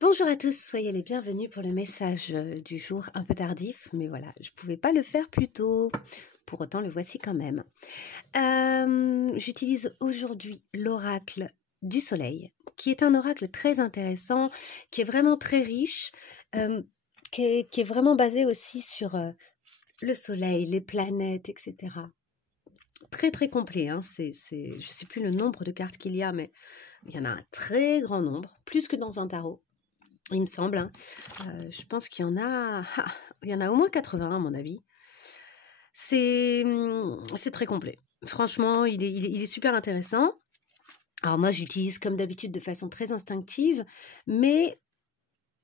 Bonjour à tous, soyez les bienvenus pour le message du jour un peu tardif, mais voilà, je ne pouvais pas le faire plus tôt. Pour autant, le voici quand même. J'utilise aujourd'hui l'oracle du soleil, qui est un oracle très intéressant, qui est vraiment très riche, qui est vraiment basé aussi sur le soleil, les planètes, etc. Très très complet, hein. Je ne sais plus le nombre de cartes qu'il y a, mais il y en a un très grand nombre, plus que dans un tarot. Il me semble, hein. Je pense qu'il y en a il y en a au moins 80 à mon avis. C'est très complet. Franchement, il est super intéressant. Alors moi, j'utilise comme d'habitude de façon très instinctive, mais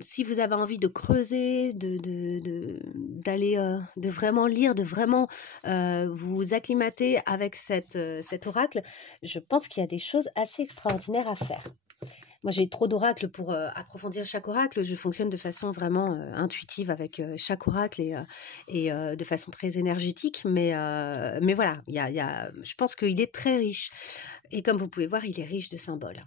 si vous avez envie de creuser, d'aller, de vraiment lire, de vraiment vous acclimater avec cet oracle, je pense qu'il y a des choses assez extraordinaires à faire. Moi, j'ai trop d'oracles pour approfondir chaque oracle. Je fonctionne de façon vraiment intuitive avec chaque oracle et de façon très énergétique. Mais voilà, je pense qu'il est très riche. Et comme vous pouvez voir, il est riche de symboles.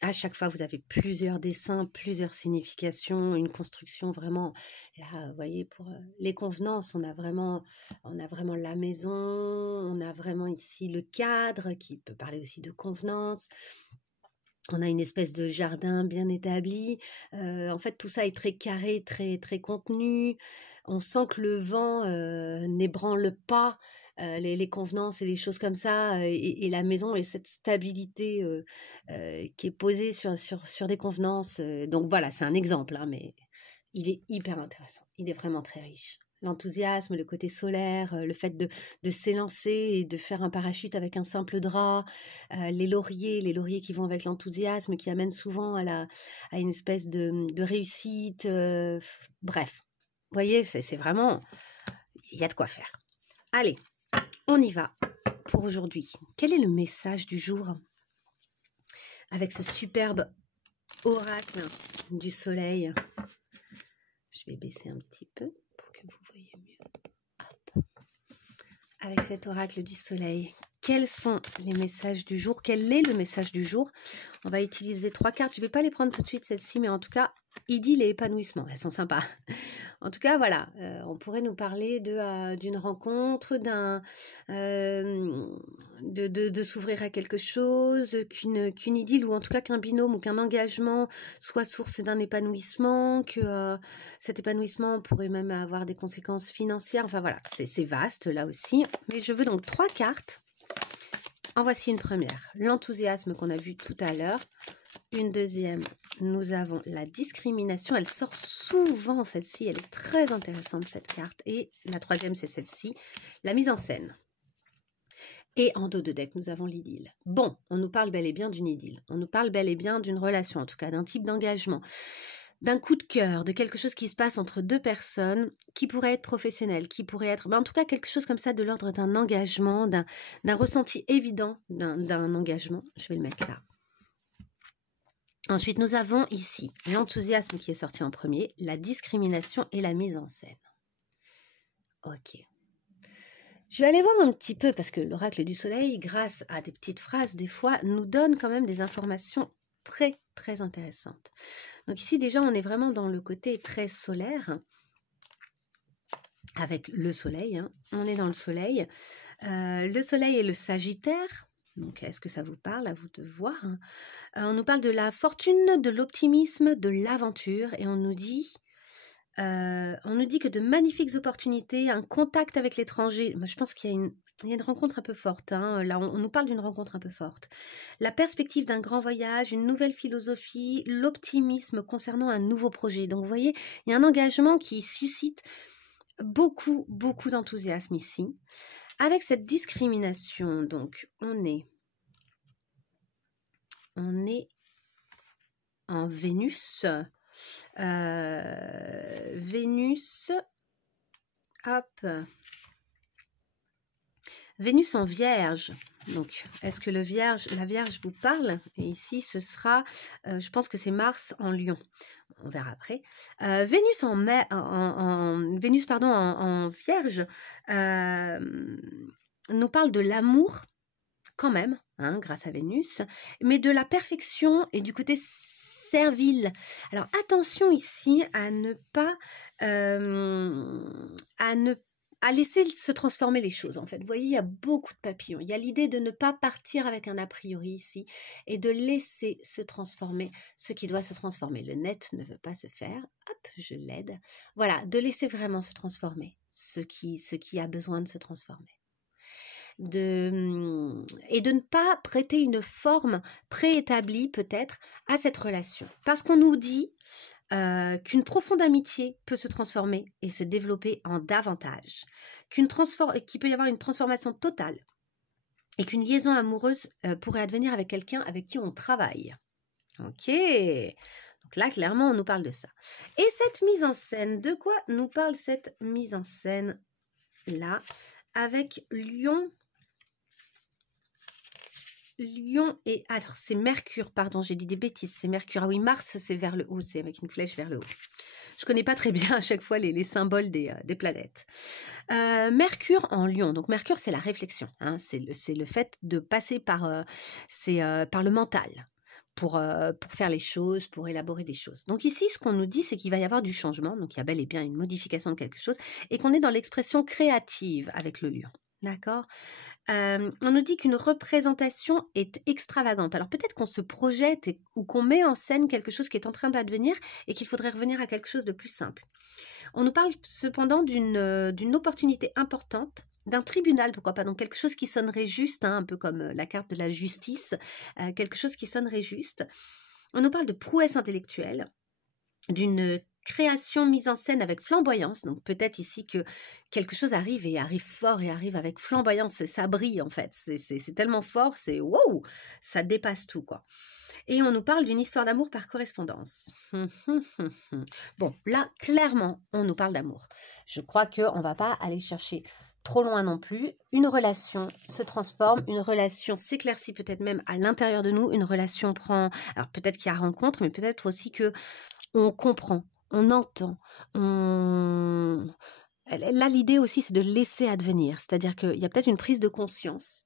À chaque fois, vous avez plusieurs dessins, plusieurs significations, une construction vraiment. Là, vous voyez, pour les convenances, on a vraiment la maison, on a vraiment ici le cadre qui peut parler aussi de convenance. On a une espèce de jardin bien établi. En fait, tout ça est très carré, très, très contenu. On sent que le vent n'ébranle pas les convenances et les choses comme ça. Et la maison et cette stabilité qui est posée sur des convenances. Donc voilà, c'est un exemple, hein, mais il est hyper intéressant. Il est vraiment très riche. L'enthousiasme, le côté solaire, le fait de s'élancer et de faire un parachute avec un simple drap, les lauriers qui vont avec l'enthousiasme, qui amènent souvent à une espèce de réussite. Bref, vous voyez, c'est vraiment, il y a de quoi faire. Allez, on y va pour aujourd'hui. Quel est le message du jour avec ce superbe oracle du soleil? Je vais baisser un petit peu pour que vous voyez mieux. Hop. Avec cet oracle du soleil, quels sont les messages du jour? Quel est le message du jour? On va utiliser 3 cartes. Je ne vais pas les prendre tout de suite, celles-ci, mais en tout cas, idylle et épanouissement. Elles sont sympas. En tout cas, voilà, on pourrait nous parler d'une rencontre, de s'ouvrir à quelque chose, qu'une idylle ou en tout cas qu'un binôme ou qu'un engagement soit source d'un épanouissement, que cet épanouissement pourrait même avoir des conséquences financières. Enfin voilà, c'est vaste là aussi. Mais je veux donc 3 cartes. En voici une première, l'enthousiasme qu'on a vu tout à l'heure. Une deuxième, nous avons la discrimination. Elle sort souvent, celle-ci. Elle est très intéressante, cette carte. Et la troisième, c'est celle-ci, la mise en scène. Et en dos de deck, nous avons l'idylle. Bon, on nous parle bel et bien d'une idylle. On nous parle bel et bien d'une relation, en tout cas d'un type d'engagement, d'un coup de cœur, de quelque chose qui se passe entre deux personnes, qui pourrait être professionnel, qui pourrait être, en tout cas quelque chose comme ça de l'ordre d'un engagement, d'un ressenti évident d'un engagement. Je vais le mettre là. Ensuite, nous avons ici l'enthousiasme qui est sorti en premier, la discrimination et la mise en scène. Ok. Je vais aller voir un petit peu, parce que l'oracle du soleil, grâce à des petites phrases, des fois, nous donne quand même des informations très, très intéressantes. Donc ici, déjà, on est vraiment dans le côté très solaire, avec le soleil. Hein. On est dans le soleil. Le soleil est le Sagittaire. Donc, est-ce que ça vous parle? À vous de voir. On nous parle de la fortune, de l'optimisme, de l'aventure. Et on nous dit que de magnifiques opportunités, un contact avec l'étranger. Moi, je pense qu'il y a une rencontre un peu forte. Hein. Là, on nous parle d'une rencontre un peu forte. La perspective d'un grand voyage, une nouvelle philosophie, l'optimisme concernant un nouveau projet. Donc, vous voyez, il y a un engagement qui suscite beaucoup, beaucoup d'enthousiasme ici. Avec cette discrimination, donc, on est en Vénus. Vénus, hop, Vénus en Vierge. Donc, est-ce que la Vierge vous parle? Et ici, ce sera, je pense que c'est Mars en Lion. On verra après. Vénus en Vierge nous parle de l'amour, quand même, hein, grâce à Vénus, mais de la perfection et du côté servile. Alors attention ici à ne pas à laisser se transformer les choses en fait. Vous voyez, il y a beaucoup de papillons. Il y a l'idée de ne pas partir avec un a priori ici et de laisser se transformer ce qui doit se transformer. Le net ne veut pas se faire. Hop, je l'aide. Voilà, de laisser vraiment se transformer ce qui a besoin de se transformer. Et de ne pas prêter une forme préétablie peut-être à cette relation. Parce qu'on nous dit qu'une profonde amitié peut se transformer et se développer en davantage, qu'il peut y avoir une transformation totale et qu'une liaison amoureuse pourrait advenir avec quelqu'un avec qui on travaille. Ok, donc là clairement on nous parle de ça. Et cette mise en scène, de quoi nous parle cette mise en scène là avec Lion et... Alors, c'est Mercure, pardon, j'ai dit des bêtises, c'est Mercure. Ah oui, Mars, c'est vers le haut, c'est avec une flèche vers le haut. Je connais pas très bien à chaque fois les symboles des planètes. Mercure en Lion. Donc, Mercure, c'est la réflexion. Hein, c'est le fait de passer par le mental pour faire les choses, pour élaborer des choses. Donc ici, ce qu'on nous dit, c'est qu'il va y avoir du changement. Donc, il y a bel et bien une modification de quelque chose et qu'on est dans l'expression créative avec le Lion. D'accord ? On nous dit qu'une représentation est extravagante. Alors peut-être qu'on se projette ou qu'on met en scène quelque chose qui est en train d'advenir et qu'il faudrait revenir à quelque chose de plus simple. On nous parle cependant d'une opportunité importante, d'un tribunal, pourquoi pas, donc quelque chose qui sonnerait juste, hein, un peu comme la carte de la justice, quelque chose qui sonnerait juste. On nous parle de prouesse intellectuelle, d'une création mise en scène avec flamboyance, donc peut-être ici que quelque chose arrive et arrive fort et arrive avec flamboyance, ça brille en fait, c'est tellement fort, c'est wow, ça dépasse tout quoi. Et on nous parle d'une histoire d'amour par correspondance. Bon, là, clairement, on nous parle d'amour. Je crois qu'on ne va pas aller chercher trop loin non plus. Une relation se transforme, une relation s'éclaircit peut-être même à l'intérieur de nous, une relation prend... Alors peut-être qu'il y a rencontre, mais peut-être aussi que on comprend, on entend, Là, l'idée aussi, c'est de laisser advenir. C'est-à-dire qu'il y a peut-être une prise de conscience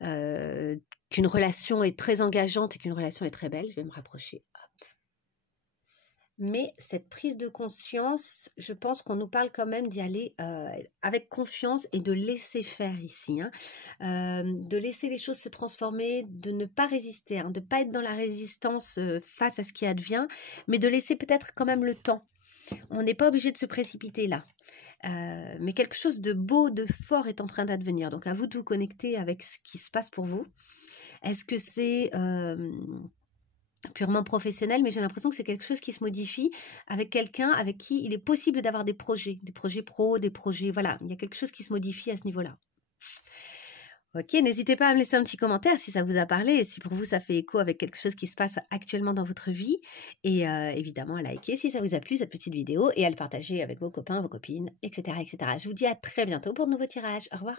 qu'une relation est très engageante et qu'une relation est très belle. Je vais me rapprocher. Hop. Mais cette prise de conscience, je pense qu'on nous parle quand même d'y aller avec confiance et de laisser faire ici. Hein. De laisser les choses se transformer, de ne pas résister, hein, de ne pas être dans la résistance face à ce qui advient, mais de laisser peut-être quand même le temps. On n'est pas obligé de se précipiter là. Mais quelque chose de beau, de fort est en train d'advenir. Donc à vous de vous connecter avec ce qui se passe pour vous. Est-ce que c'est purement professionnel, mais j'ai l'impression que c'est quelque chose qui se modifie avec quelqu'un avec qui il est possible d'avoir des projets pro, des projets, voilà, il y a quelque chose qui se modifie à ce niveau-là. Ok, n'hésitez pas à me laisser un petit commentaire si ça vous a parlé et si pour vous ça fait écho avec quelque chose qui se passe actuellement dans votre vie. Et évidemment à liker si ça vous a plu cette petite vidéo et à le partager avec vos copains, vos copines, etc. etc. Je vous dis à très bientôt pour de nouveaux tirages. Au revoir.